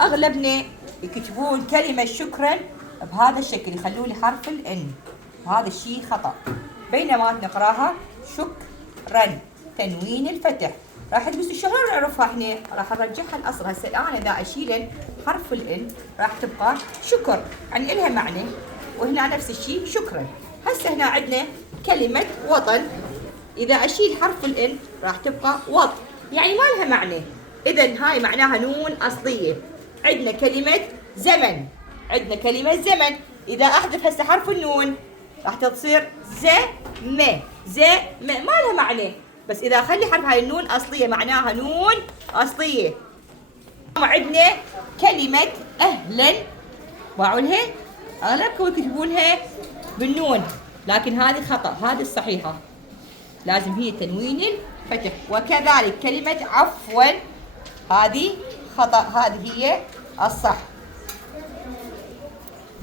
اغلبنا يكتبون كلمة شكرا بهذا الشكل، يخلون لي حرف الان، وهذا الشيء خطأ. بينما نقراها شكرا تنوين الفتح. راح تقول شلون نعرفها احنا؟ راح نرجعها الاصل. هسه الان اذا اشيل حرف الان راح تبقى شكر، يعني الها معنى، وهنا نفس الشيء شكرا. هسه هنا عندنا كلمة وطن، اذا اشيل حرف الان راح تبقى وط، يعني ما لها معنى. اذا هاي معناها نون اصلية. عندنا كلمة زمن، عندنا كلمة زمن، اذا احذف هسه حرف النون راح تصير ما لها معنى، بس اذا اخلي حرف هاي النون اصلية معناها نون اصلية. عندنا كلمة اهلا، باعولها اغلبكم يكتبونها بالنون، لكن هذه خطأ، هذه الصحيحة، لازم هي تنوين الفتح. وكذلك كلمة عفوا هذه خطأ، هذه هي الصح.